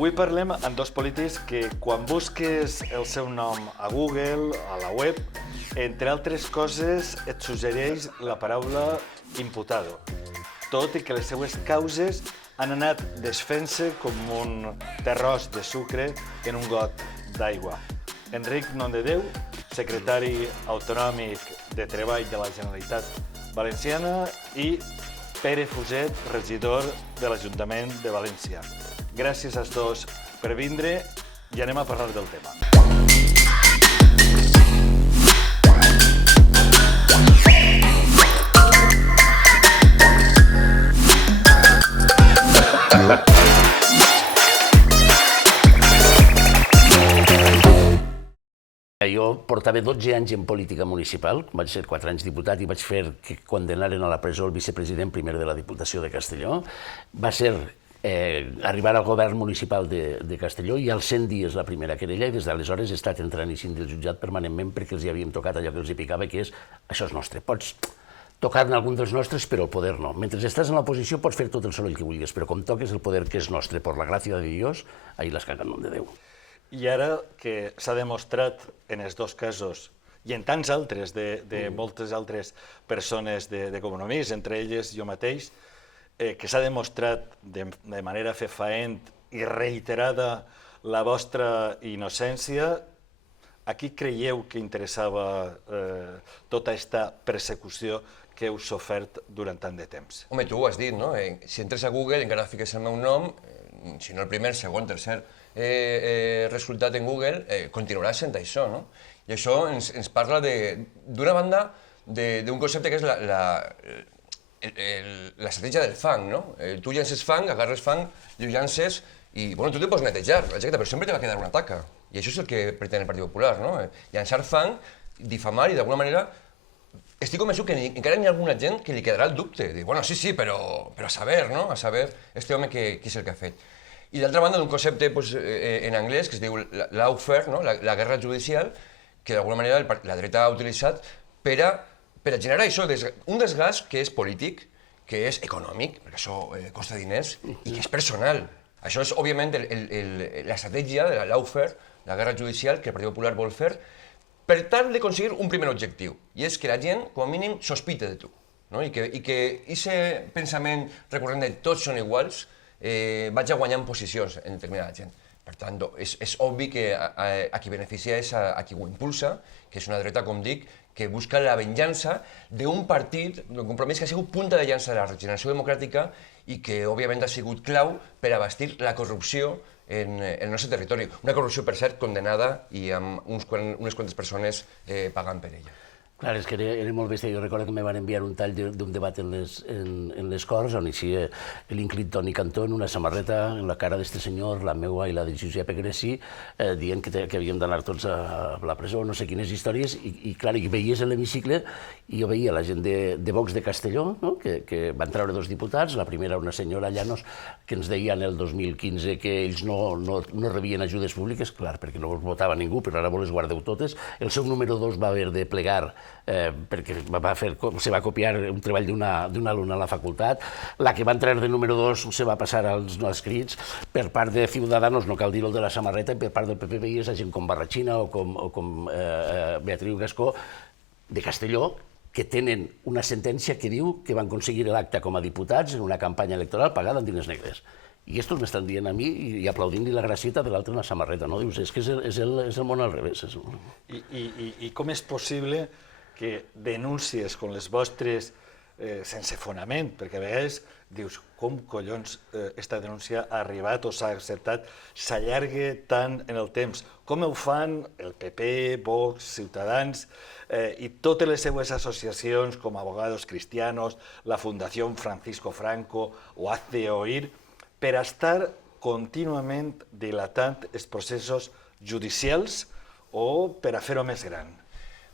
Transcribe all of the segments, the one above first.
Avui parlem amb dos polítics que quan busques el seu nom a Google, a la web, entre altres coses et suggereix la paraula imputado, tot i que les seues causes han anat desfent-se com un terròs de sucre en un got d'aigua. Enric Nomdedeu, secretari autonòmic de Treball de la Generalitat Valenciana, i Pere Fuset, regidor de l'Ajuntament de València. Gràcies als dos per vindre i anem a parlar del tema. Jo portava 12 anys en política municipal, vaig ser 4 anys diputat i vaig fer que condenaren a la presó el vicepresident primer de la Diputació de Castelló. Va ser arribar al govern municipal de Castelló i als 100 dies la primera querella, i des d'aleshores he estat entrant i eixint del jutjat permanentment perquè els hi havíem tocat allò que els hi picava, que és això és nostre. Pots tocar-ne algun dels nostres, però el poder no. Mentre estàs en l'oposició pots fer tot el soroll que vulguis, però com toques el poder que és nostre, per la gràcia de Dios, ahí l'has cagat, nom de Déu. I ara que s'ha demostrat en els dos casos, i en tants altres de moltes altres persones d'economies, entre elles jo mateix, que s'ha demostrat de manera fefaent i reiterada la vostra innocència, a qui creieu que interessava tota aquesta persecució que heu sofert durant tant de temps? Home, tu ho has dit, no? Si entres a Google, encara fiques el meu nom, si no el primer, segon, tercer resultat en Google, continuarà sent això, no? I això ens parla, d'una banda, d'un concepte que és l'estratègia del fang, no? Tu llances fang, agarres fang, jo llances i, bueno, tu te pots netejar la jaqueta, però sempre te va quedar una taca. I això és el que pretén el Partit Popular, no? Llançar fang, difamar i d'alguna manera estic convençut que encara hi ha alguna gent que li quedarà el dubte, de, bueno, sí, però a saber, no? A saber este home qui és el que ha fet. I d'altra banda, d'un concepte en anglès que es diu lawfare, la guerra judicial, que d'alguna manera la dreta ha utilitzat per a generar això, un desgast que és polític, que és econòmic, perquè això costa diners, i que és personal. Això és, òbviament, l'estratègia de la lawfare, la guerra judicial, que el Partit Popular vol fer, per tal d'aconseguir un primer objectiu, i és que la gent, com a mínim, sospita de tu. I que aquest pensament recurrent de tots són iguals, vaig guanyant posicions en determinada gent. Per tant, és obvi que a qui beneficia és a qui ho impulsa, que és una dreta, com dic, que busca la venjança d'un partit, d'un compromís que ha sigut punta de llança de la regeneració democràtica i que, òbviament, ha sigut clau per abastir la corrupció en el nostre territori. Una corrupció, per cert, condenada i amb unes quantes persones pagant per ella. Clar, és que era molt bèstia. Jo recordo que me van enviar un tall d'un debat en les Corts, on hi l'ínclit Toni Cantó en una samarreta en la cara d'este senyor, la meua i la de Josep Greci, dient que havíem d'anar tots a la presó, no sé quines històries, i clar, i veies l'hemicicle i jo veia la gent de Vox de Castelló, que van treure 2 diputats, la primera una senyora Llanos, que ens deia en el 2015 que ells no rebien ajudes públiques, clar, perquè no votava ningú, però ara vos les guardeu totes. El seu número 2 va haver de plegar perquè se va copiar un treball d'una alumna a la facultat. La que va entrar de número 2 se va passar als no escrits. Per part de Ciudadanos, no cal dir el de la samarreta, i per part del PP veies a gent com Barrachina o com Beatriu Gascó de Castelló, que tenen una sentència que diu que van aconseguir l'acta com a diputats en una campanya electoral pagada amb diners negres. I estos m'estan dient a mi i aplaudint-li la gracieta de l'altre una samarreta, no? Dius, és que és el món al revés. I com és possible que denúncies com les vostres, sense fonament, perquè a vegades dius, com collons aquesta denúncia ha arribat o s'ha acceptat, s'allarga tant en el temps? Com ho fan el PP, Vox, Ciutadans i totes les seues associacions com Abogados Cristianos, la Fundació Francisco Franco o Hazte Oír, per estar contínuament dilatant els processos judicials o per a fer-ho més gran?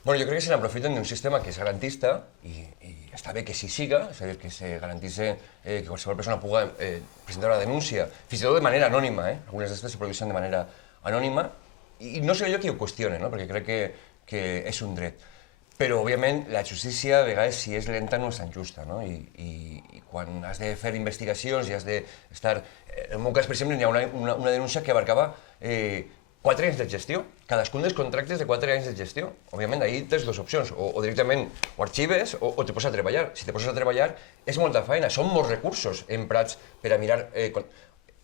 Bueno, jo crec que se n'aprofiten d'un sistema que és garantista i està bé que sí siga, és a dir, que se garantitzi que qualsevol persona pugui presentar una denúncia, fins i tot de manera anònima, algunes d'aquestes se produeixen de manera anònima, i no seré jo qui ho qüestione, perquè crec que és un dret. Però, òbviament, la justícia, a vegades, si és lenta, no és tan justa, no? I quan has de fer investigacions i has d'estar... En el meu cas, per exemple, hi ha una denúncia que abarcava 4 anys de gestió, cadascun dels contractes de 4 anys de gestió. Òbviament, ahir tens dues opcions, o directament ho arxives o te poses a treballar. Si te poses a treballar, és molta feina, són molts recursos emprats per a mirar...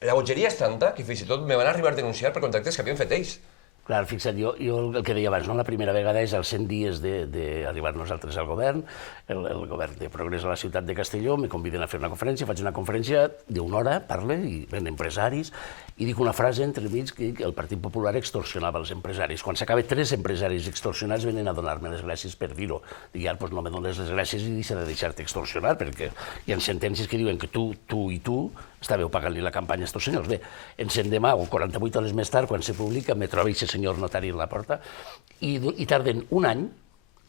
La bogeria és tanta que fins i tot me van arribar a denunciar per contractes que havien fet ells. Clar, fixa't, jo el que deia abans, no? La primera vegada és als 100 dies d'arribar nosaltres al govern, el govern de Progrés a la ciutat de Castelló, me conviden a fer una conferència, faig una conferència d'una hora, parle, i ven empresaris, i dic una frase entremig que el Partit Popular extorsionava els empresaris. Quan s'acaba 3 empresaris extorsionats venen a donar-me les gràcies per dir-ho. Dic, ja, doncs no me dones les gràcies i deixa de deixar-te extorsionar, perquè hi ha sentències que diuen que tu i tu estàveu pagant-li la campanya a estos senyors. Bé, l'endemà, o 48 hores més tard, quan se publica, me troba aquest senyor notari a la porta i tarden un any,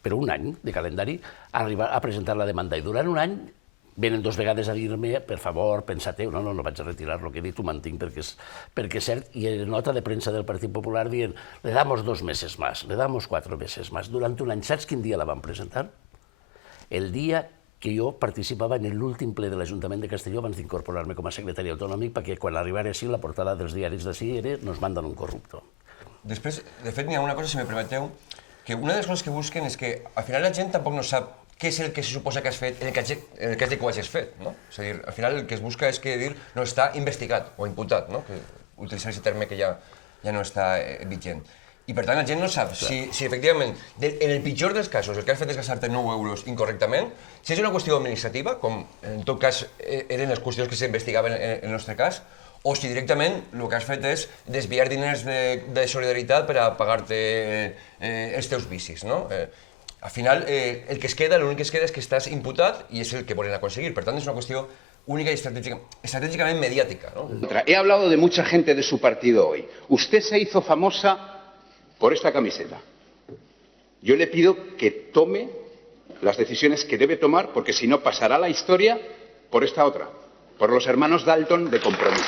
però un any de calendari, a arribar a presentar la demanda. I durant un any venen 2 vegades a dir-me, per favor, pensa-te, no vaig a retirar el que he dit, ho mantinc perquè és cert, i nota de premsa del Partit Popular dient, le damos 2 meses más, le damos 4 meses más. Durant un any, saps quin dia la van presentar? El dia que jo participava en l'últim ple de l'Ajuntament de Castelló abans d'incorporar-me com a secretari autonòmic, perquè quan arribara així, la portada dels diaris d'ací era «Nos mandan un corrupto». Després, de fet, n'hi ha una cosa, si me permeteu, que una de les coses que busquen és que al final la gent tampoc no sap què és el que se suposa que has fet en el cas de que ho hagis fet, no? És a dir, al final el que es busca és que no està investigat o imputat, no? Que utilitzar aquest terme que ja no està vigent. I per tant la gent no sap si efectivament, en el pitjor dels casos, el que has fet és gastar-te 9 euros incorrectament, si és una qüestió administrativa, com en tot cas eren les qüestions que s'investigaven en el nostre cas, o si directament el que has fet és desviar diners de solidaritat per a pagar-te els teus vicis, no? Al final, el que es queda, l'únic que es queda és que estàs imputat i és el que volen aconseguir. Per tant, és una qüestió única y estratégicamente mediática, ¿no? He hablado de mucha gente de su partido hoy. Usted se hizo famosa por esta camiseta. Yo le pido que tome las decisiones que debe tomar, porque si no pasará la historia por esta otra, por los hermanos Dalton de Compromís.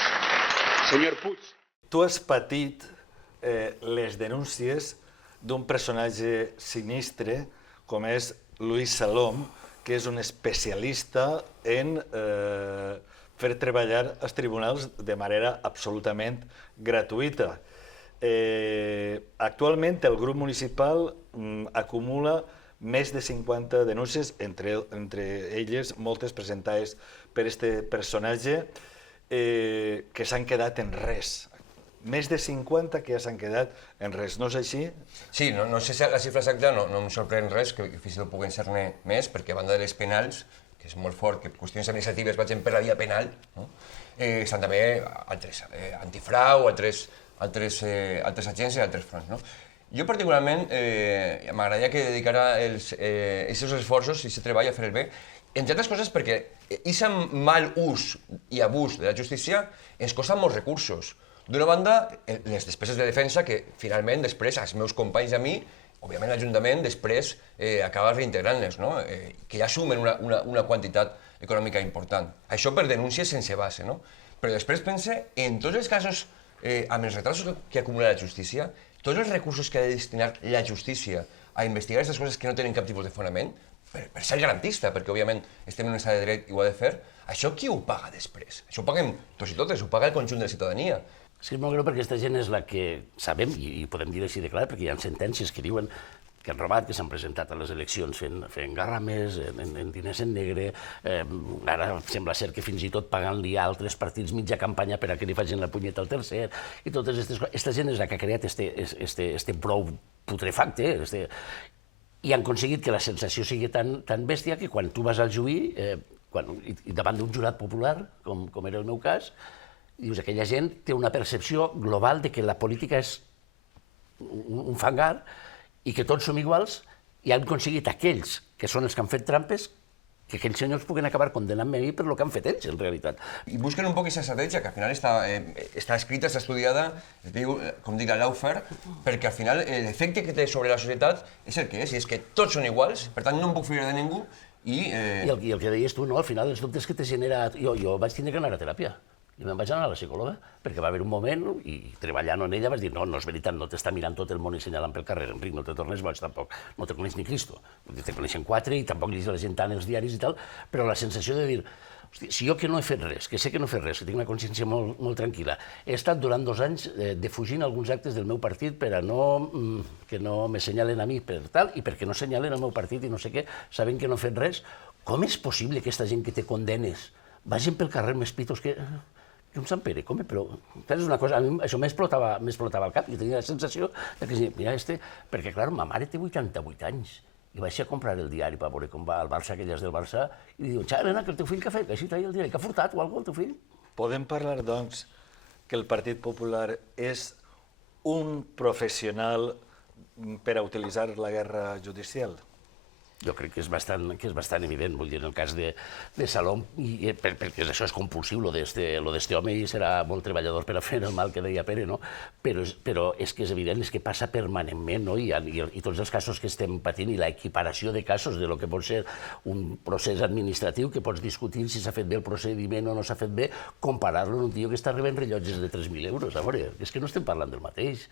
Señor Puig. Tu has patit les denúncies d'un personatge sinistre com és Luis Salom, que és un especialista en fer treballar els tribunals de manera absolutament gratuïta. Actualment el grup municipal acumula més de 50 denúncies, entre elles moltes presentades per aquest personatge, que s'han quedat en res. Més de 50 que ja s'han quedat en res, no és així? Sí, no sé si la xifra exacta, no em sorprèn res, que fins i tot puguen ser-ne més, perquè a banda de les penals, que és molt fort, que qüestions administratives vagin per la via penal, estan també altres antifrau, altres agències i altres fronts. Jo particularment m'agradaria que dedicara els seus esforços i aquest treball a fer el bé, entre altres coses perquè aquest mal ús i abús de la justícia ens costa molts recursos. D'una banda, les despeses de defensa, que finalment després als meus companys i a mi, òbviament l'Ajuntament després acaba reintegrant-les, que ja sumen una quantitat econòmica important. Això per denúncies sense base, però després pense en tots els casos, amb els retrasos que acumula la justícia, tots els recursos que ha de destinar la justícia a investigar aquestes coses que no tenen cap tipus de fonament, per ser garantista, perquè òbviament estem en un estat de dret i ho ha de fer, això qui ho paga després? Això ho paguem tots i totes, ho paga el conjunt de la ciutadania. És que és molt greu perquè aquesta gent és la que sabem, i podem dir així de clar, perquè hi ha sentències que diuen que han robat, que s'han presentat a les eleccions fent garrames, en diners en negre, ara sembla ser que fins i tot pagant-li a altres partits mitja campanya per a que li facin la punyeta al tercer, i totes aquestes coses. Aquesta gent és la que ha creat este brou putrefacte, i han aconseguit que la sensació sigui tan bèstia que quan tu vas al juí, i davant d'un jurat popular, com era el meu cas, dius, aquella gent té una percepció global de que la política és un fangar i que tots som iguals, i han aconseguit aquells que són els que han fet trampes que aquells senyors puguen acabar condemnant-me a mi per el que han fet ells, en realitat. I busquen un poc aquesta estratègia, que al final està escrita, està estudiada, es diu, com dic, la lawfare, perquè al final l'efecte que té sobre la societat és el que és, i és que tots són iguals, per tant no em puc fiar de ningú, I el que deies tu, al final els dubtes que te genera... Jo vaig tindre que anar a teràpia. I me'n vaig anar a la psicòloga, perquè va haver un moment, i treballant en ella vaig dir, no, no és veritat, no t'està mirant tot el món i assenyalant pel carrer, Enric, no te tornes boig tampoc, no te coneix ni Cristo. Te coneixen 4 i tampoc llegeix la gent tant els diaris i tal, però la sensació de dir, hosti, si jo que no he fet res, que sé que no he fet res, que tinc una consciència molt tranquil·la, he estat durant 2 anys defugint alguns actes del meu partit per a que no m'assenyalen a mi per tal i perquè no assenyalen el meu partit i no sé què, sabent que no he fet res, com és possible que aquesta gent que te condenes vagin pel carrer més pitos que un Sant Pere, com? Però és una cosa, a mi això m'explotava al cap, jo tenia la sensació que, mira, perquè, clar, ma mare té 88 anys, i vaig a comprar el diari per veure com va el Barça, aquelles del Barça, i diu, xava, nena, que el teu fill que ha fet, que així traia el diari, que ha furtat o alguna cosa, el teu fill? Podem parlar, doncs, que el Partit Popular és un professional per a utilitzar la guerra judicial? Jo crec que és bastant evident, vull dir, en el cas de Salom, perquè això és compulsiu, lo d'este home, i serà molt treballador per a fer el mal que deia Pere, no? Però és que és evident, és que passa permanentment, no? I tots els casos que estem patint i la equiparació de casos de lo que pot ser un procés administratiu, que pots discutir si s'ha fet bé el procediment o no s'ha fet bé, comparar-lo amb un tio que està rebent rellotges de 3.000 euros, a veure, és que no estem parlant del mateix.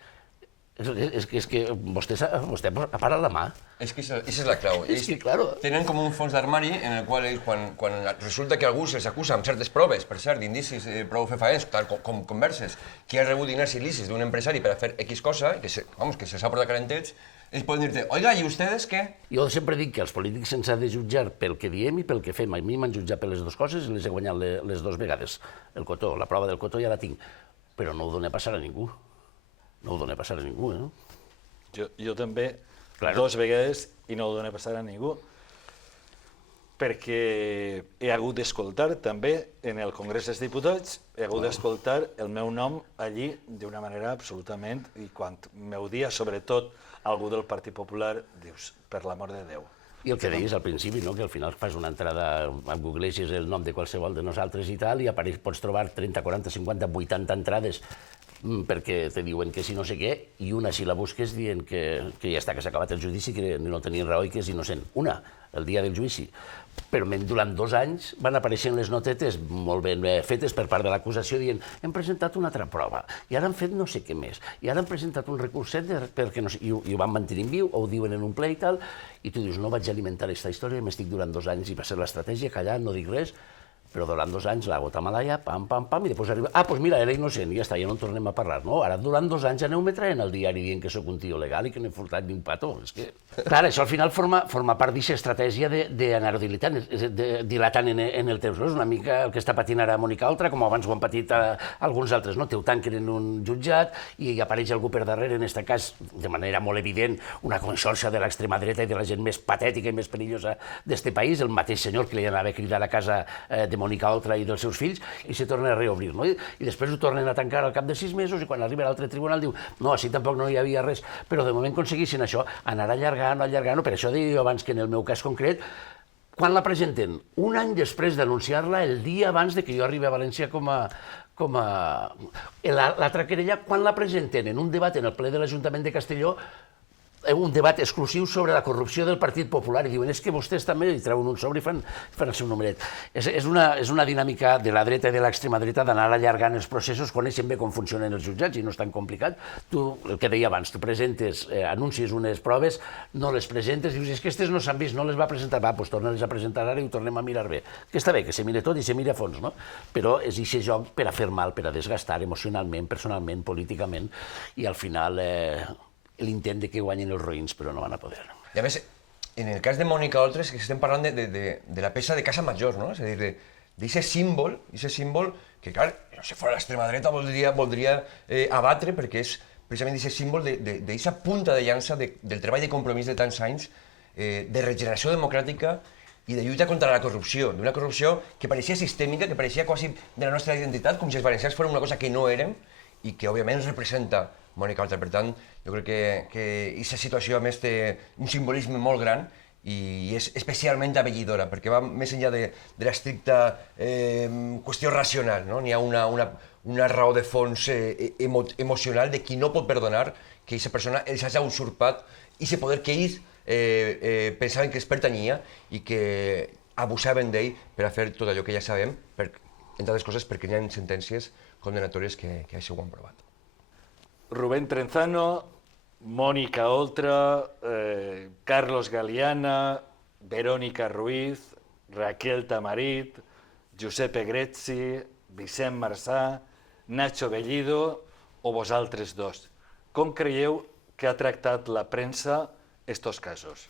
És que vostè ha parat la mà. És que aquesta és la clau. És que, claro. Tenen com un fons d'armari en el qual ells, quan resulta que algú se'ls acusa amb certes proves, per cert, d'indicis prou fefaents, tal com converses, que ha rebut diners il·lícits d'un empresari per a fer X cosa, que se'ls ha portat calentets, ells poden dir-te, oiga, ¿y ustedes qué? Jo sempre dic que els polítics se'ns ha de jutjar pel que diem i pel que fem. A mi m'han jutjat per les dues coses i les he guanyat les 2 vegades. El cotó, la prova del cotó ja la tinc, però no ho dono a passar a ningú. No ho dono a passar a ningú, no? Jo també, Claro. 2 vegades, i no ho dono a passar a ningú, perquè he hagut d'escoltar també en el Congrés dels Diputats, he hagut d'escoltar el meu nom allí d'una manera absolutament, i quan m'ho dia sobretot algú del Partit Popular, dius, per l'amor de Déu. I el que deies al principi, no? Que al final fas una entrada, googleixes el nom de qualsevol de nosaltres i tal, i pots trobar 30, 40, 50, 80 entrades perquè te diuen que si no sé què, i una si la busques dient que ja està, que s'ha acabat el judici, que no tenien raó i que és innocent. Una, el dia del judici. Però durant 2 anys van apareixent les notetes molt ben fetes per part de l'acusació dient hem presentat una altra prova, i ara han fet no sé què més, i ara han presentat un recurset perquè no sé, i ho van mantenir en viu, o ho diuen en un ple i tal, i tu dius, no vaig alimentar aquesta història, m'estic durant 2 anys i va ser l'estratègia, callar, no dic res, però durant 2 anys la gota malaya, pam, pam, pam, i després arriba, doncs mira, era innocent, i ja està, ja no en tornem a parlar, no? Ara durant 2 anys aneu-me traient al diari dient que sóc un tio legal i que no he furtat ni un petó, és que... Clar, això al final forma part d'aquesta estratègia d'anar dilatant en el temps, no? És una mica el que està patint ara Mònica Oltra, com abans ho han patit alguns altres, no? Te ho tanquen en un jutjat i apareix algú per darrere, en aquest cas, de manera molt evident, una conxorxa de l'extrema dreta i de la gent més patètica i més perillosa d'este país, el mateix senyor que li anava a cridar a casa de Mònica Oltra i dels seus fills, i se torna a reobrir, no? I després ho tornen a tancar al cap de 6 mesos, i quan arriba l'altre tribunal diu no, així tampoc no hi havia res, però de moment aconseguissin això, anar allargant, per això deia jo abans que en el meu cas concret, quan la presenten? 1 any després d'anunciar-la, el dia abans de que jo arribi a València com a... L'altra querella, quan la presenten en un debat en el ple de l'Ajuntament de Castelló, un debat exclusiu sobre la corrupció del Partit Popular, i diuen, és que vostès també hi treuen un sobre i fan el seu numeret. És una dinàmica de la dreta i de l'extrema dreta d'anar allargant els processos, coneixen bé com funcionen els jutjats i no és tan complicat. Tu, el que deia abans, tu presentes, anuncies unes proves, no les presentes, dius, és que aquestes no s'han vist, no les va presentar, doncs torna-les a presentar ara i ho tornem a mirar bé. Que està bé, que se mire tot i se mire a fons, no? Però és aquest joc per a fer mal, per a desgastar emocionalment, personalment, políticament, i al final l'intent de que guanyin els roïns, però no van a poder. I a més, en el cas de Mònica Oltra, és que estem parlant de la peça de Casa Major, no? És a dir, d'aquest símbol que, clar, no sé, fora l'extrema dreta voldria abatre, perquè és precisament aquest símbol d'aquesta punta de llança del treball de compromís de tants anys, de regeneració democràtica i de lluita contra la corrupció, d'una corrupció que pareixia sistèmica, que pareixia quasi de la nostra identitat, com si els valencians fossin una cosa que no érem i que, òbviament, ens representa Mònica Oltra. Per tant, jo crec que aquesta situació, a més, té un simbolisme molt gran i és especialment abellidora, perquè va més enllà de l'estricta qüestió racional, no? N'hi ha una raó de fons emocional de qui no pot perdonar que aquesta persona els hagi usurpat aquest poder que ells pensaven que els pertanyia i que abusaven d'ell per a fer tot allò que ja sabem, entre altres coses perquè hi ha sentències condenatòries que així ho han provat. Rubén Trenzano, Mónica Oltra, Carlos Galeana, Verónica Ruiz, Raquel Tamarit, Giuseppe Grezzi, Vicent Marçà, Nacho Bellido o vosaltres dos. Com creieu que ha tractat la premsa estos casos?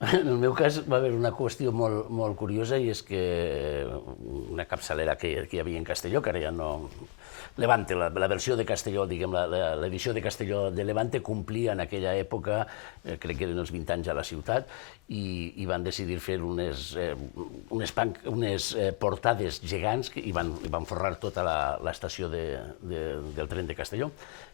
En el meu cas va haver una qüestió molt curiosa i és que una capçalera que hi havia en Castelló, que ara ja no... Levante, la versió de Castelló, diguem, l'edició de Castelló de Levante complia en aquella època, crec que eren els 20 anys a la ciutat, i van decidir fer unes portades gegants i van forrar tota l'estació del tren de Castelló.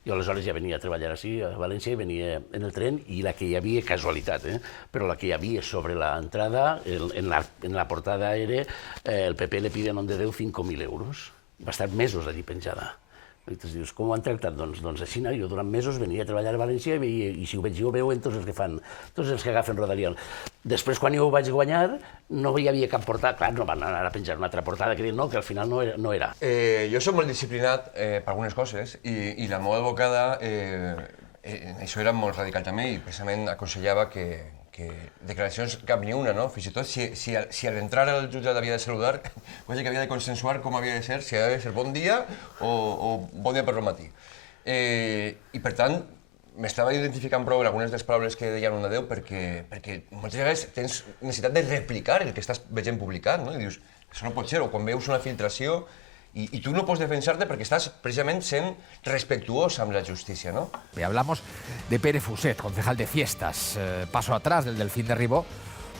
Jo aleshores ja venia a treballar així a València i venia en el tren i la que hi havia, casualitat, però la que hi havia sobre l'entrada, en la portada era el PP le pide en nom de Déu 5.000 euros. Va estar mesos allí penjada. I tu dius, com ho han tractat? Doncs així, jo durant mesos venia a treballar a València i si ho veig jo, veuen tots els que fan, tots els que agafen Rodalia. Després, quan jo ho vaig guanyar, no hi havia cap portada. Clar, no van anar a penjar una altra portada que diuen no, que al final no era. Jo soc molt disciplinat per algunes coses i la meva advocada, això era molt radical també i precisament aconsellava que declaracions cap ni una, no? Fins i tot si a l'entrar al jutjat havia de saludar, quasi que havia de consensuar com havia de ser, si havia de ser bon dia o bon dia per al matí. I per tant, m'estava identificant prou en algunes de les paraules que deien un adeu perquè moltes vegades tens necessitat de replicar el que estàs veient publicat, no? I dius, això no pot ser, o quan veus una filtració y tú no puedes defensarte porque estás precisamente sent respetuoso amb la justícia, ¿no? Y hablamos de Pere Fuset, concejal de fiestas, paso atrás del Delfín de Ribó,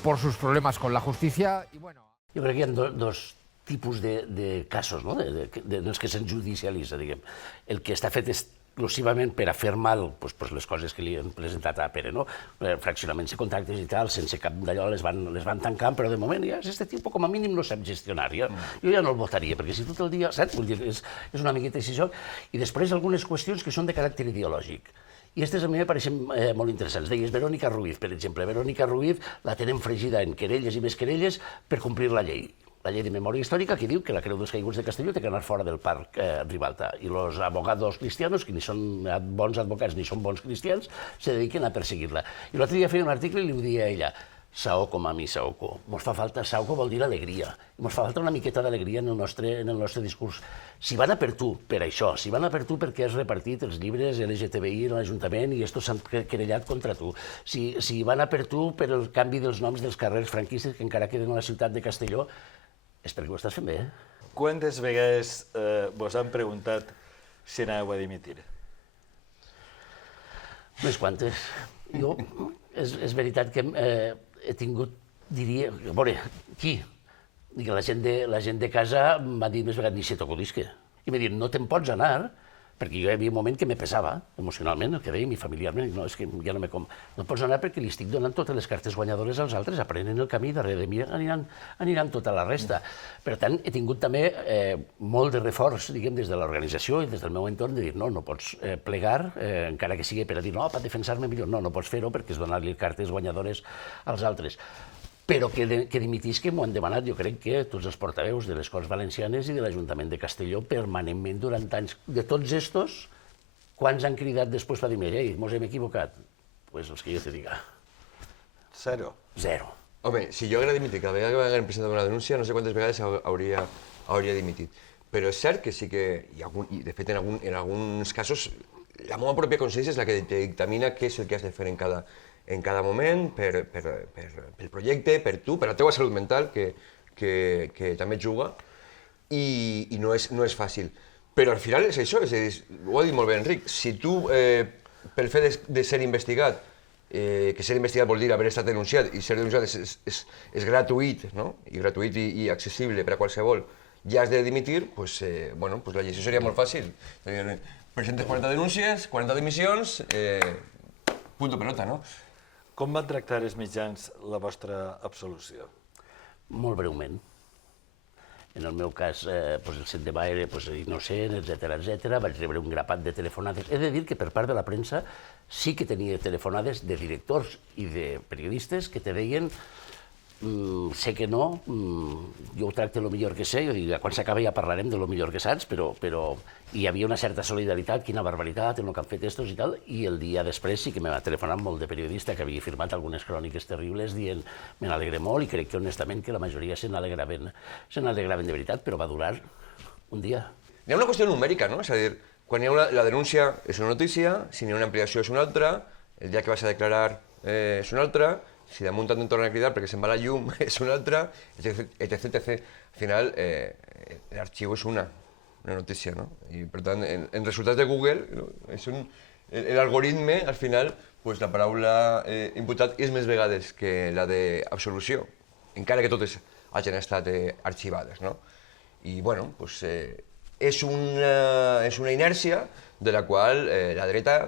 por sus problemas con la justicia y bueno... Jo crec que hi ha dos tipus de casos, no? dels que se'n judicialitza, diguem. El que està fet exclusivament per a fer mal les coses que li han presentat a Pere, no? Fraccionaments de contractes i tal, sense cap d'allò les van tancant, però de moment ja aquest tipus com a mínim no sap gestionar. Jo ja no el votaria, perquè si tot el dia, saps? Vull dir, és una miqueta així. I després algunes qüestions que són de caràcter ideològic. I aquestes a mi me pareixen molt interessants. Deies Verónica Ruiz, per exemple. Verónica Ruiz la tenen fregida en querelles i més querelles per complir la llei de memòria històrica, que diu que la Creu dels Caiguts de Castelló té que anar fora del Parc Ribalta. I els abogados cristianos, que ni són bons advocats ni són bons cristians, se dediquen a perseguir-la. I l'altre dia feia un article i li dia a ella, Saoko, mami, Saoko. Mos fa falta, Saoko vol dir alegria. Mos fa falta una miqueta d'alegria en el nostre discurs. Si van a per tu, per això, si van a per tu perquè has repartit els llibres LGTBI en l'Ajuntament i estos s'han querellat contra tu, si van a per tu per el canvi dels noms dels carrers franquistes que encara queden a la ciutat de Castelló, és perquè ho estàs fent bé, Quantes vegades vos han preguntat si anàveu a dimitir? Unes quantes. Jo, és veritat que he tingut, diria, a veure, qui? La gent de casa m'ha dit més vegades, ni se t'acudisque. I m'ha dit, no te'n pots anar, perquè jo hi havia un moment que me pesava emocionalment, el que dèiem, i familiarment, no, és que ja no me com... No pots anar perquè li estic donant totes les cartes guanyadores als altres, aprenen el camí, darrere de mi aniran tota la resta. Per tant, he tingut també molt de reforç, diguem, des de l'organització i des del meu entorn, de dir, no pots plegar, encara que sigui per a dir, no, per defensar-me millor, no pots fer-ho perquè és donar-li cartes guanyadores als altres. Però que dimitisc m'ho han demanat, jo crec que tots els portaveus de les Corts Valencianes i de l'Ajuntament de Castelló permanentment durant anys. De tots estos, quants han cridat després per dir-me, ei, mos hem equivocat? Pues els que jo te diga. Zero. Zero. Home, si jo haguera dimitit cada vegada que m'hagueren presentat una denúncia, no sé quantes vegades hauria dimitit. Però és cert que sí que, i de fet en alguns casos, la meva pròpia consciència és la que te dictamina què és el que has de fer en cada moment, pel projecte, per tu, per la teva salut mental, que també juga, i no és fàcil. Però al final és això, ho ha dit molt bé Enric, si tu, pel fet de ser investigat, que ser investigat vol dir haver estat denunciat, i ser denunciat és gratuït, no? I gratuït i accessible per a qualsevol, ja has de dimitir, doncs la gestió seria molt fàcil. Presentes 40 denúncies, 40 dimissions, punto pelota, no? Com van tractar els mitjans la vostra absolució? Molt breument. En el meu cas, el set de va era innocent, etc. Vaig rebre un grapat de telefonades. He de dir que per part de la premsa sí que tenia telefonades de directors i de periodistes que te deien sé que no, jo ho tracto el millor que sé, jo dic, quan s'acaba ja parlarem de lo millor que saps, però hi havia una certa solidaritat, quina barbaritat, en el que han fet estos i tal, i el dia després sí que m'ha telefonat molt de periodista que havia firmat algunes cròniques terribles dient me n'alegré molt i crec que honestament que la majoria se n'alegraven de veritat, però va durar un dia. Hi ha una qüestió numèrica, no? És a dir, quan hi ha la denúncia és una notícia, si n'hi ha una ampliació és una altra, el dia que vas a declarar és una altra, si damunt et tornen a cridar perquè se'n va la llum és una altra, etc. Al final, l'arxiu és una notícia, no? I per tant, en resultats de Google, no? L'algoritme, al final, pues, la paraula imputat és més vegades que la d'absolució, encara que totes hagin estat arxivades, no? I, bueno, pues, és una inèrcia de la qual la dreta,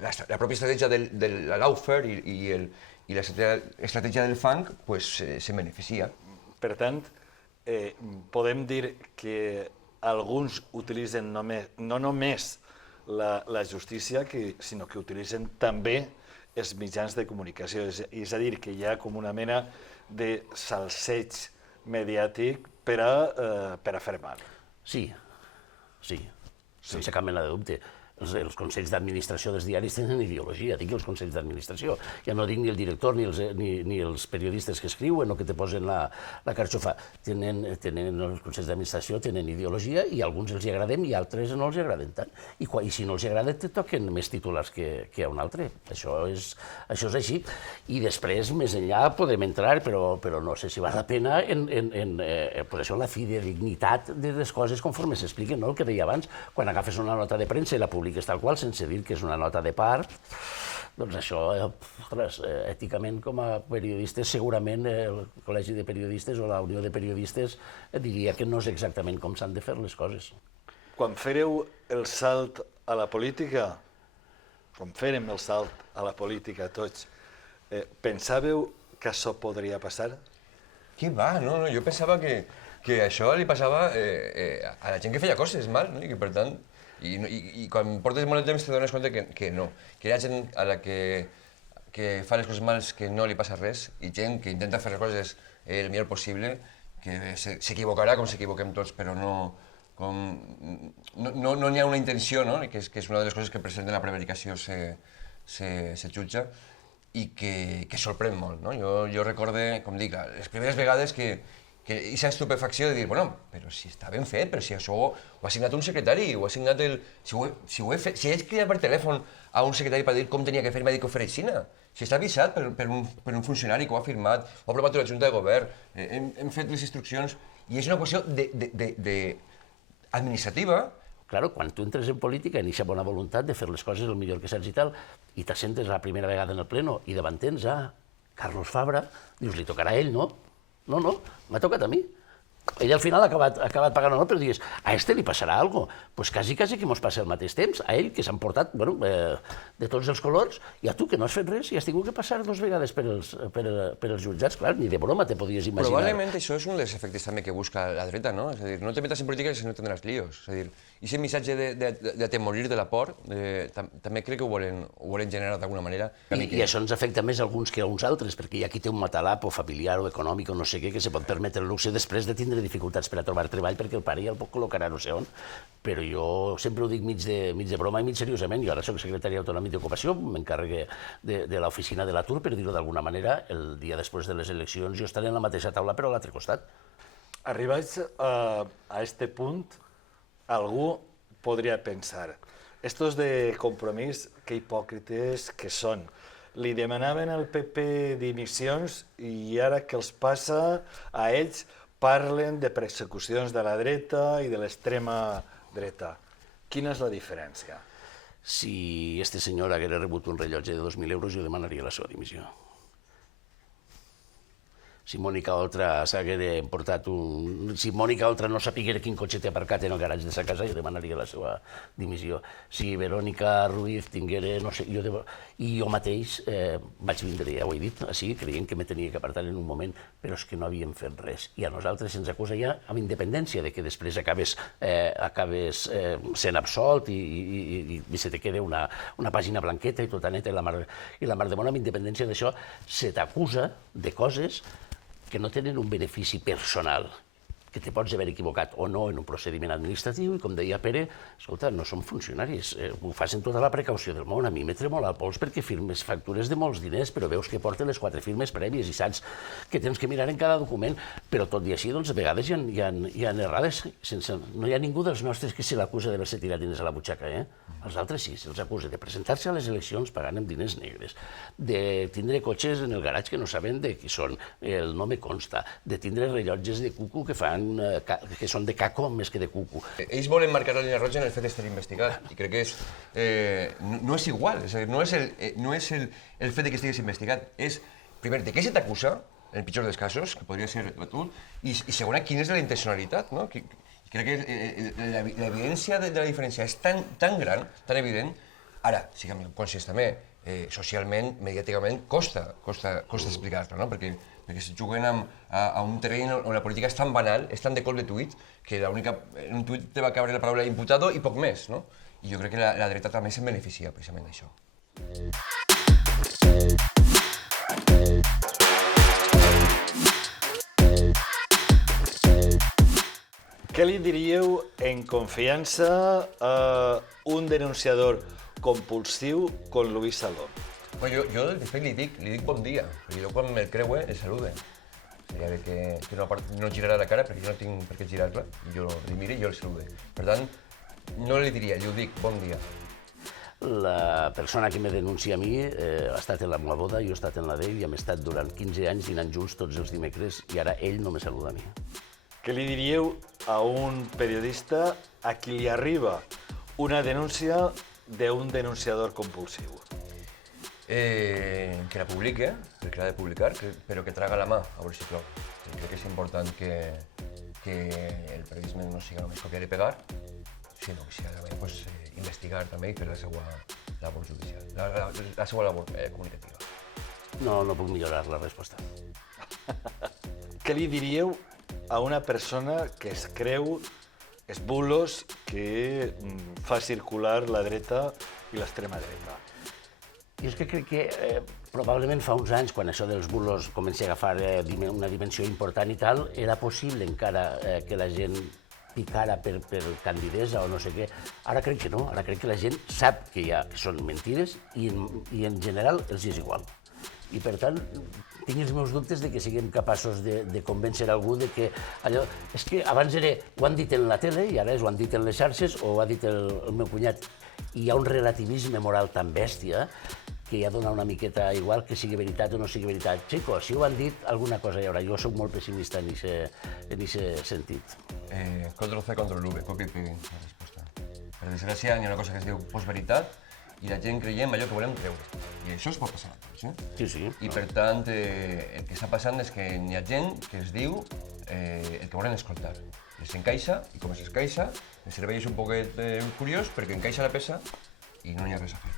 la pròpia estratègia de la lawfare i l'estratègia del fang pues, se'n beneficia. Per tant, podem dir que alguns utilitzen no només la justícia, sinó que utilitzen també els mitjans de comunicació. És a dir, que hi ha com una mena de salseig mediàtic per a fer mal. Sí, sense cap mena de dubte. Els consells d'administració dels diaris tenen ideologia, dic els consells d'administració. Ja no dic ni el director ni els periodistes que escriuen o que te posen la carxofa. Els consells d'administració tenen ideologia i a alguns els hi agradem i a altres no els hi agraden tant. I si no els hi agrada, te toquen més titulars que a un altre. Això és així. I després, més enllà, podem entrar, però no sé si val la pena, per això la fidedignitat de les coses conforme s'expliquen, no? El que deia abans, quan agafes una nota de premsa i la publiques tal qual, sense dir que és una nota de part, doncs això, èticament, com a periodistes, segurament el Col·legi de Periodistes o la Unió de Periodistes diria que no és exactament com s'han de fer les coses. Quan fareu el salt a la política, quan fèrem el salt a la política tots, pensàveu que això podria passar? Què va? No, jo pensava que això li passava a la gent que feia coses mal, no? I que per tant, i quan portes molt de temps te dones compte que no, que hi ha gent a la que fa les coses mals que no li passa res i gent que intenta fer les coses el millor possible, que s'equivocarà com s'equivoquem tots, però no n'hi ha una intenció, no? Que és una de les coses que present en la prevaricació se jutja i que sorprèn molt, no? Jo recorde, com dic, les primeres vegades que aquesta estupefacció de dir, bueno, però si està ben fet, però si això ho ha signat un secretari, ho ha signat el... Si he cridat per telèfon a un secretari per dir com tenia que fer, m'ha dit que ho faré aixina. Si està avisat per un funcionari que ho ha firmat, ho ha aprovat la Junta de Govern, hem fet les instruccions, i és una qüestió administrativa. Claro, quan tu entres en política en aquesta bona voluntat de fer les coses el millor que saps i tal, i t'assentes la primera vegada en el pleno i davant tens a Carlos Fabra, dius, li tocarà a ell, no? No, m'ha tocat a mi. Ell al final ha acabat pagant o no, però digues, a este li passarà alguna cosa. Doncs quasi que mos passa al mateix temps. A ell, que s'han portat de tots els colors, i a tu, que no has fet res, i has tingut que passar 2 vegades per els jutjats. Clar, ni de broma te podies imaginar. Probablement això és un dels efectes també que busca la dreta, no? És a dir, no te metes en política si no tindràs líos. És a dir, aquest missatge d'atemorir de la por, també crec que ho volen generar d'alguna manera. I això ens afecta més a alguns que a uns altres, perquè hi ha qui té un matalap o familiar o econòmic o no sé què, que se pot permetre el luxe després de tindre dificultats per a trobar treball perquè el pare ja el pot col·locar a no sé on. Però jo sempre ho dic mig de broma i mig seriosament. Jo ara soc secretari autonòmic d'ocupació, m'encarregue de l'oficina de l'atur, per dir-ho d'alguna manera, el dia després de les eleccions jo estaré en la mateixa taula però a l'altre costat. Arribats a este punt, algú podria pensar, estos de Compromís, que hipòcrites que són. Li demanaven al PP dimissions i ara que els passa a ells parlen de persecucions de la dreta i de l'extrema dreta. Quina és la diferència? Si este senyor hagués rebut un rellotge de 2.000 euros, jo demanaria la seva dimissió. Si Mònica Oltra s'hagués portat Si Mònica Oltra no sapiguera quin cotxe té aparcat en el garatge de sa casa, jo demanaria la seva dimissió. Si Verònica Ruiz tinguera, no sé, i jo mateix vaig vindre, ja ho he dit, així, creient que me tenia que apartar en un moment, però és que no havíem fet res. I a nosaltres se'ns acusa ja amb independència de que després acabes sent absolt i se te queda una pàgina blanqueta i tota neta i la mar de bona, amb independència d'això, se t'acusa de coses que no tenen un benefici personal, que te pots haver equivocat o no en un procediment administratiu, i com deia Pere, escolta, no som funcionaris, ho fas amb tota la precaució del món. A mi me tremola el pols perquè firmes factures de molts diners, però veus que porten les 4 firmes prèvies i saps que tens que mirar en cada document, però tot i així, doncs, a vegades hi ha errades. No hi ha ningú dels nostres que se l'acusa d'haver-se tirat diners a la butxaca, Els altres sí, se'ls acusa de presentar-se a les eleccions pagant amb diners negres, de tindre cotxes en el garatge que no saben de qui són, el no me consta, de tindre rellotges de cucu que són de caco més que de cucu. Ells volen marcar la línia roja en el fet d'estar investigat, i crec que no és igual, és a dir, no és el fet que estiguis investigat, és, primer, de què se t'acusa, en el pitjor dels casos, que podria ser tu, i segona, quina és la intencionalitat, no? Crec que l'evidència de la diferència és tan gran, tan evident. Ara, siguem conscients també, socialment, mediàticament, costa explicar-lo, no? Perquè es juguen a un terreny on la política és tan banal, és tan de col de tuit, que en un tuit te va cabre la paraula imputado i poc més, no? I jo crec que la dreta també se'n beneficia precisament d'això. Què li diríeu en confiança a un denunciador compulsiu com Luis Salom? Bueno, jo de fet li dic bon dia, perquè jo quan me'l creue el salude. Seria bé que no girarà la cara, perquè jo no tinc per què girar-la, jo li mire i jo el salude. Per tant, no li diria, li dic bon dia. La persona que me denuncia a mi ha estat en la meva boda, jo he estat en la d'ell i hem estat durant 15 anys dinant junts tots els dimecres i ara ell no me saluda a mi. Què li diríeu a un periodista a qui li arriba una denúncia d'un denunciador compulsiu? Que la publique, perquè l'ha de publicar, però que traga la mà, a veure si plou. Crec que és important que el periodisme no siga només copiar i pegar, sinó que siga també investigar també i fer la seva labor judicial, la seva labor comunicativa. No puc millorar la resposta. Què li diríeu a una persona que es creu els bulos que fa circular la dreta i l'extrema dreta? Jo és que crec que probablement fa uns anys, quan això dels bulos comença a agafar una dimensió important i tal, era possible encara que la gent picara per candidesa o no sé què. Ara crec que no, ara crec que la gent sap que són mentides i en general els és igual. I per tant, tinc els meus dubtes de que siguem capaços de convèncer algú de que allò... És que abans ho han dit en la tele i ara ho han dit en les xarxes o ho ha dit el meu cunyat. I hi ha un relativisme moral tan bèstia que ja dona una miqueta igual que sigui veritat o no sigui veritat. Chico, si ho han dit, alguna cosa hi haurà. Jo soc molt pessimista en aquest sentit. Ctrl-C, Ctrl-V, copia i pegui la resposta. Per desgràcia, hi ha una cosa que es diu postveritat i la gent creiem allò que volem creure. I això es pot passar a tots, Sí. I per tant, el que està passant és que hi ha gent que es diu el que volen escoltar. Els encaixa, i com s'encaixa, el cervell és un poquet curiós perquè encaixa la peça i no hi ha res a fer.